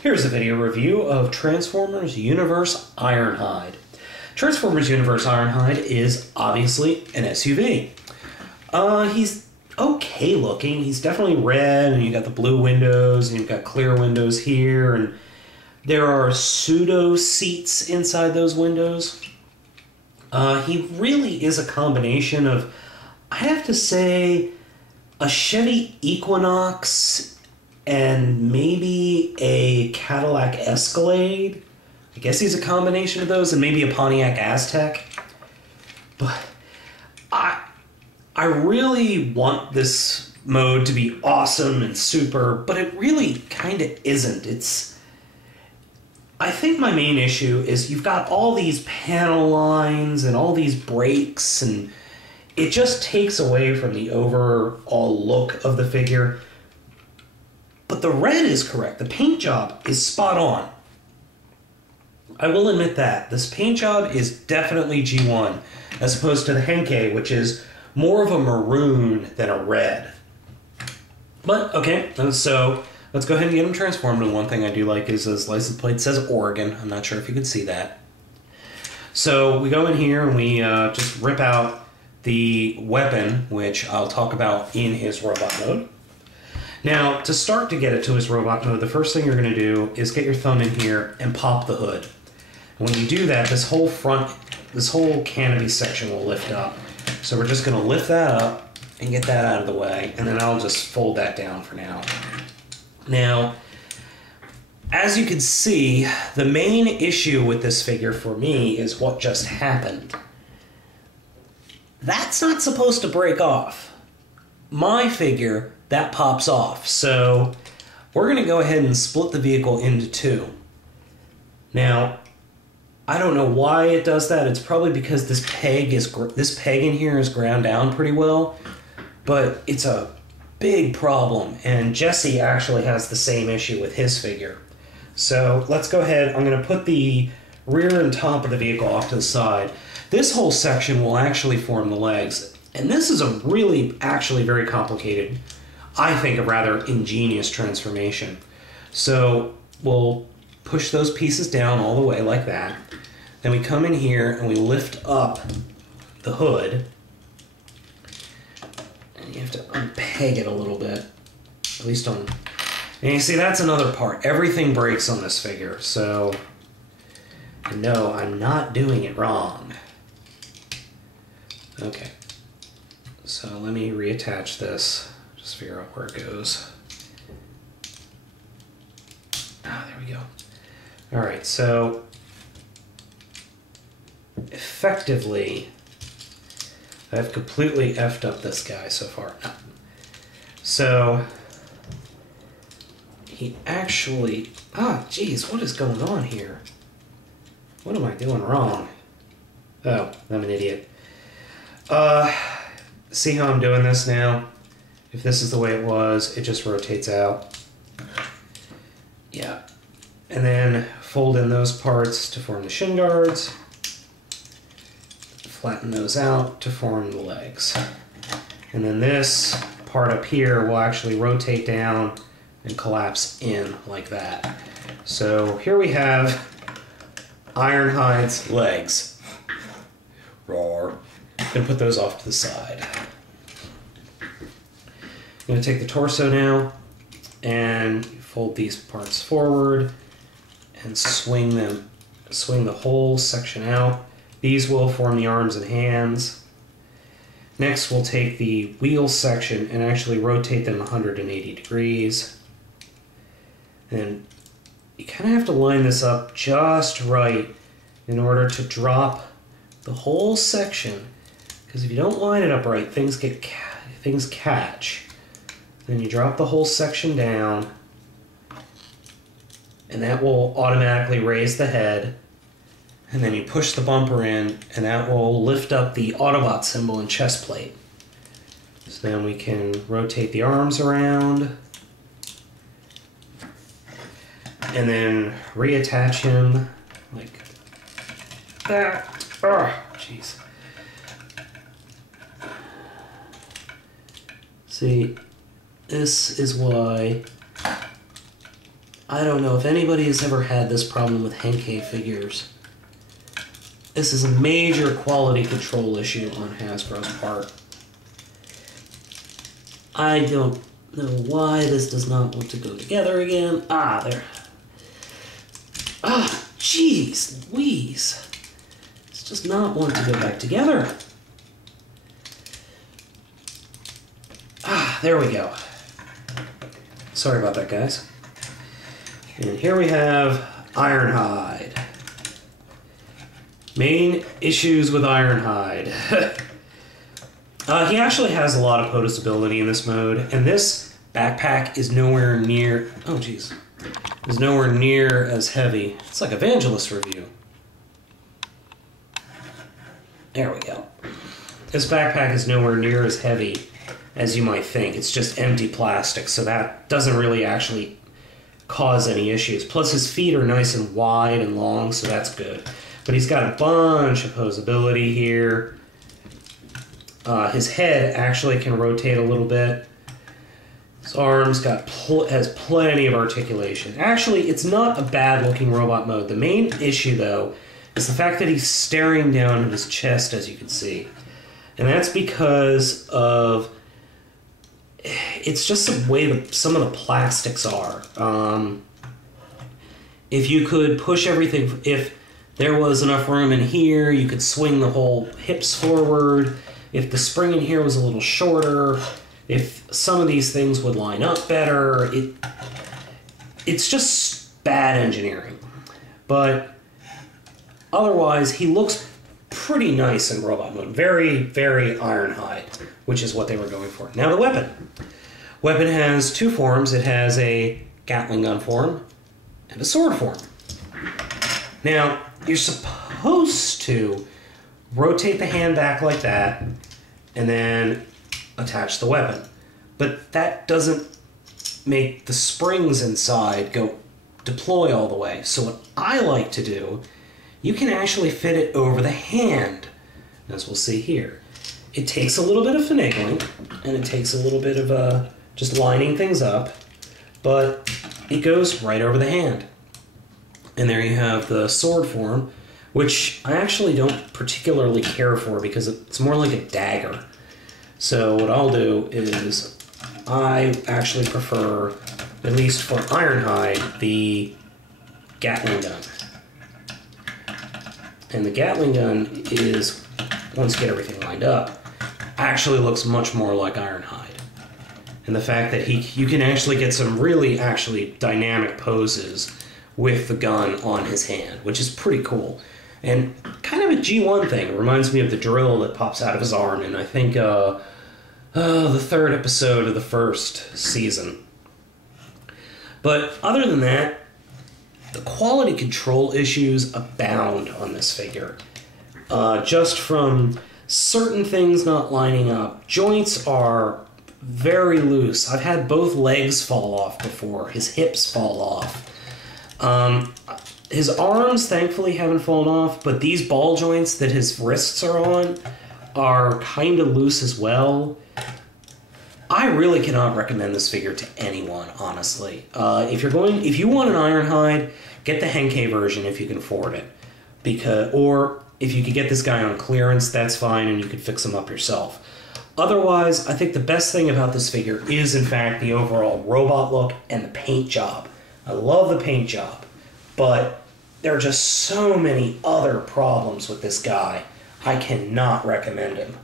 Here's a video review of Transformers Universe Ironhide. Transformers Universe Ironhide is obviously an SUV. He's okay looking. He's definitely red, and you got the blue windows, and you've got clear windows here, and there are pseudo seats inside those windows. He really is a combination of, I have to say, a Chevy Equinox and maybe a Cadillac Escalade. I guess he's a combination of those, and maybe a Pontiac Aztek. But I really want this mode to be awesome and super, but it really kind of isn't. I think my main issue is you've got all these panel lines and all these brakes, and it just takes away from the overall look of the figure. But the red is correct. The paint job is spot on. I will admit that. This paint job is definitely G1, as opposed to the Henkei, which is more of a maroon than a red. But, okay, so let's go ahead and get him transformed. And one thing I do like is his license plate says Oregon. I'm not sure if you can see that. So we go in here and we just rip out the weapon, which I'll talk about in his robot mode. Now, to start to get it to his robot mode, the first thing you're going to do is get your thumb in here and pop the hood. And when you do that, this whole canopy section will lift up. So we're just going to lift that up and get that out of the way, and then I'll just fold that down for now. Now, as you can see, the main issue with this figure for me is what just happened. That's not supposed to break off. My figure, that pops off. So we're going to go ahead and split the vehicle into two. Now, I don't know why it does that. It's probably because this peg in here is ground down pretty well, but it's a big problem, and Jesse actually has the same issue with his figure. So let's go ahead. I'm going to put the rear and top of the vehicle off to the side. This whole section will actually form the legs, and this is a really, actually very complicated, I think a rather ingenious transformation. So we'll push those pieces down all the way like that. Then we come in here and we lift up the hood. And you have to unpeg it a little bit, at least on... And you see, that's another part. Everything breaks on this figure, so no, I'm not doing it wrong. Okay, so let me reattach this. Just figure out where it goes. Ah, there we go. All right, so effectively, I've completely effed up this guy so far. So he actually, geez, what is going on here? What am I doing wrong? Oh, I'm an idiot. See how I'm doing this now? If this is the way it was, it just rotates out. Yeah. And then fold in those parts to form the shin guards. Flatten those out to form the legs. And then this part up here will actually rotate down and collapse in like that. So here we have Ironhide's legs. Roar. I'm going to put those off to the side. I'm going to take the torso now and fold these parts forward and swing the whole section out. These will form the arms and hands. Next, we'll take the wheel section and actually rotate them 180 degrees. And you kind of have to line this up just right in order to drop the whole section, because if you don't line it up right, things catch. Then you drop the whole section down, and that will automatically raise the head. And then you push the bumper in, and that will lift up the Autobot symbol and chest plate. So then we can rotate the arms around, and then reattach him like that. Oh, jeez. See, this is why I don't know if anybody has ever had this problem with Henkei figures. This is a major quality control issue on Hasbro's part. I don't know why this does not want to go together again. Ah, there. Ah, jeez Louise. This does not want to go back together. Ah, there we go. Sorry about that, guys. And here we have Ironhide. Main issues with Ironhide. He actually has a lot of Poseability in this mode, and this backpack is nowhere near... Oh, jeez. Is nowhere near as heavy. It's like Evangelist review. There we go. This backpack is nowhere near as heavy as you might think. It's just empty plastic, so that doesn't really actually cause any issues. Plus, his feet are nice and wide and long, so that's good. But he's got a bunch of Poseability here. His head actually can rotate a little bit. His arms has plenty of articulation. Actually, it's not a bad-looking robot mode. The main issue, though, is the fact that he's staring down at his chest, as you can see. And that's because of... It's just the way that some of the plastics are. If you could push everything... If there was enough room in here, you could swing the whole hips forward. If the spring in here was a little shorter, if some of these things would line up better, it's just bad engineering. But otherwise, he looks pretty nice in robot mode. Very, very Ironhide, which is what they were going for. Now the weapon. Weapon has two forms. It has a Gatling gun form and a sword form. Now, you're supposed to rotate the hand back like that and then attach the weapon. But that doesn't make the springs inside deploy all the way. So what I like to do, you can actually fit it over the hand, as we'll see here. It takes a little bit of finagling, and it takes a little bit of just lining things up, but it goes right over the hand. And there you have the sword form, which I actually don't particularly care for because it's more like a dagger. So what I'll do is I actually prefer, at least for Ironhide, the Gatling gun. And the Gatling gun is, once you get everything lined up, actually looks much more like Ironhide. And the fact that you can actually get some really actually dynamic poses with the gun on his hand, which is pretty cool. And kind of a G1 thing. It reminds me of the drill that pops out of his arm in, I think, the third episode of the first season. But other than that, the quality control issues abound on this figure. Just from certain things not lining up. Joints are very loose. I've had both legs fall off before. His hips fall off. His arms, thankfully, haven't fallen off, but these ball joints that his wrists are on are kind of loose as well. I really cannot recommend this figure to anyone, honestly. If you want an Ironhide, get the Henkei version if you can afford it. Or if you could get this guy on clearance, that's fine, and you could fix him up yourself. Otherwise, I think the best thing about this figure is, in fact, the overall robot look and the paint job. I love the paint job, but there are just so many other problems with this guy. I cannot recommend him.